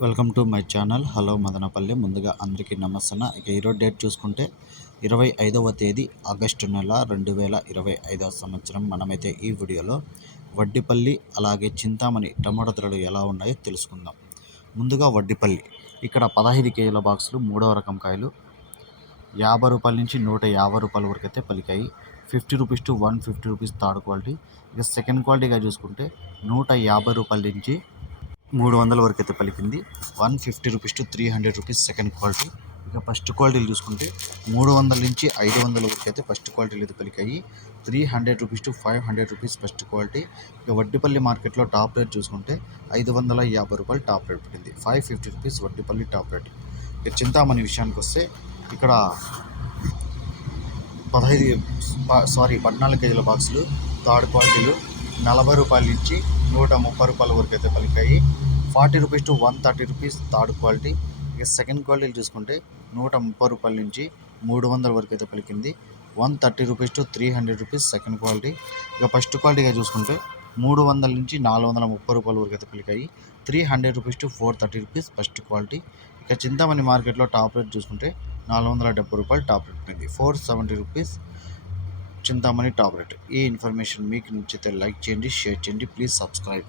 Welcome to my channel. Hello Madanapalli. ముందుగా అందరికీ నమస్తన ఇక ఈరోజు డేట్ చూసుకుంటే ఇరవై ఐదవ తేదీ ఆగస్టు నెల రెండు వేల ఇరవై ఐదవ సంవత్సరం. మనమైతే ఈ వీడియోలో వడ్డిపల్లి అలాగే చింతామణి టమాటో ధరలు ఎలా ఉన్నాయో తెలుసుకుందాం. ముందుగా వడ్డిపల్లి. ఇక్కడ పదహైదు కేజీల బాక్సులు మూడవ రకం కాయలు. యాభై రూపాయల నుంచి నూట యాభై రూపాయల వరకు అయితే పలికాయి. Fifty rupees to one fifty rupees third quality. ఇక సెకండ్ క్వాలిటీగా చూసుకుంటే నూట యాభై రూపాయల నుంచి మూడు వందల వరకు అయితే పలికింది. One fifty rupees to three hundred rupees second quality. ఇక ఫస్ట్ క్వాలిటీలు చూసుకుంటే మూడు వందల నుంచి ఐదు వందల వరకు అయితే ఫస్ట్ క్వాలిటీలు అయితే పలికాయి. Three hundred rupees to five hundred rupees first quality. ఇక వడ్డిపల్లి మార్కెట్లో టాప్ రేట్ చూసుకుంటే ఐదు వందల యాభై రూపాయలు టాప్ రేట్ పడింది five fifty rupees Vaddipalli top rate. ఇక చింతామణి విషయానికి వస్తే ఇక్కడ పదహైదు సారీ పద్నాలుగు కేజీల బాక్సులు థర్డ్ క్వాలిటీలు నలభై రూపాయల నుంచి నూట ముప్పై రూపాయల వరకు అయితే పలికాయి. Forty rupees to one thirty rupees third quality. ఇక సెకండ్ క్వాలిటీలు చూసుకుంటే నూట ముప్పై రూపాయల నుంచి మూడు వందల వరకు అయితే పలికింది. One thirty rupees to three hundred rupees second quality. ఇక ఫస్ట్ క్వాలిటీగా చూసుకుంటే మూడు వందల నుంచి నాలుగు వందల ముప్పై రూపాయల వరకు అయితే పలికాయి. Three hundred rupees to four thirty rupees first quality. ఇక చింతామణి మార్కెట్లో టాప్ రేట్ చూసుకుంటే నాలుగు వందల డెబ్బై రూపాయలు టాప్ రేట్ ఉంది four seventy rupees Chintamani tablet ఈ ఇన్ఫర్మేషన్ మీకు నచ్చితే లైక్ చేయండి షేర్ చేయండి ప్లీజ్ సబ్స్క్రైబ్